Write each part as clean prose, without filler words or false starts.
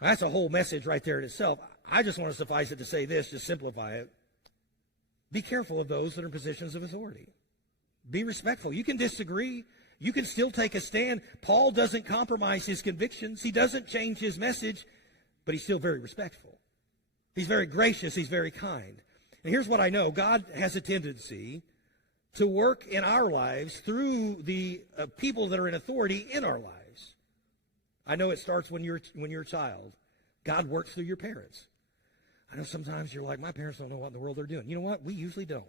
That's a whole message right there in itself. I just want to suffice it to say this, just simplify it. Be careful of those that are in positions of authority. Be respectful. You can disagree. You can still take a stand. Paul doesn't compromise his convictions. He doesn't change his message, but he's still very respectful. He's very gracious. He's very kind. And here's what I know. God has a tendency to work in our lives through the people that are in authority in our lives. I know it starts when you're a child. God works through your parents. I know sometimes you're like, my parents don't know what in the world they're doing. You know what? We usually don't.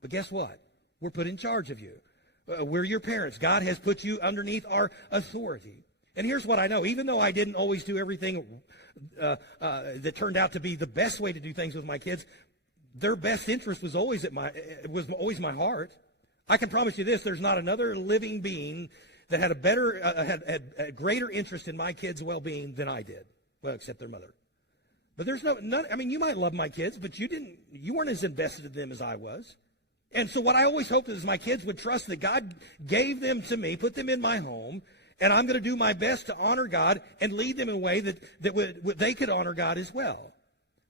But guess what? We're put in charge of you. We're your parents. God has put you underneath our authority. And here's what I know. Even though I didn't always do everything that turned out to be the best way to do things with my kids, their best interest was always always my heart. I can promise you this: there's not another living being that had had a greater interest in my kids' well-being than I did. Well, except their mother. But there's none. I mean, you might love my kids, but you weren't as invested in them as I was. And so what I always hoped is my kids would trust that God gave them to me, put them in my home, and I'm going to do my best to honor God and lead them in a way that they could honor God as well.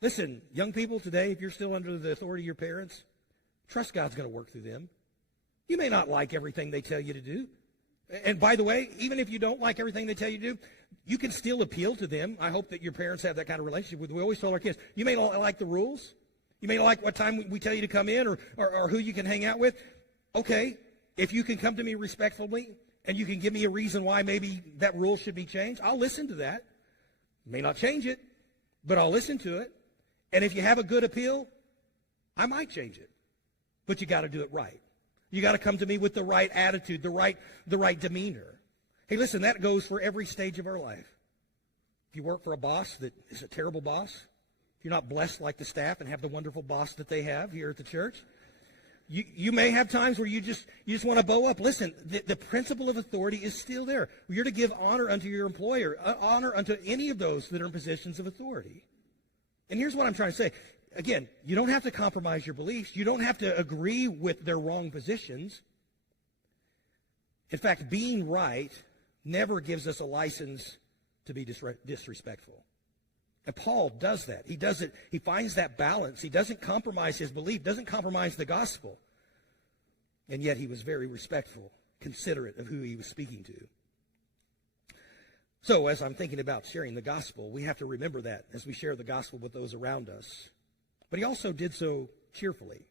Listen, young people today, if you're still under the authority of your parents, trust God's going to work through them. You may not like everything they tell you to do. And by the way, even if you don't like everything they tell you to do, you can still appeal to them. I hope that your parents have that kind of relationship with. We always tell our kids, you may not like the rules. You may not like what time we tell you to come in or who you can hang out with. Okay, if you can come to me respectfully and you can give me a reason why maybe that rule should be changed, I'll listen to that. May not change it, but I'll listen to it. And if you have a good appeal, I might change it. But you got to do it right. You got to come to me with the right attitude, the right demeanor. Hey, listen, that goes for every stage of our life. If you work for a boss that is a terrible boss, if you're not blessed like the staff and have the wonderful boss that they have here at the church, you may have times where you just want to bow up. Listen, the principle of authority is still there. You're to give honor unto your employer, honor unto any of those that are in positions of authority. And here's what I'm trying to say. Again, you don't have to compromise your beliefs. You don't have to agree with their wrong positions. In fact, being right never gives us a license to be disrespectful. And Paul does that. He does it. He finds that balance. He doesn't compromise his belief, doesn't compromise the gospel. And yet he was very respectful, considerate of who he was speaking to. So as I'm thinking about sharing the gospel, we have to remember that as we share the gospel with those around us. But he also did so cheerfully.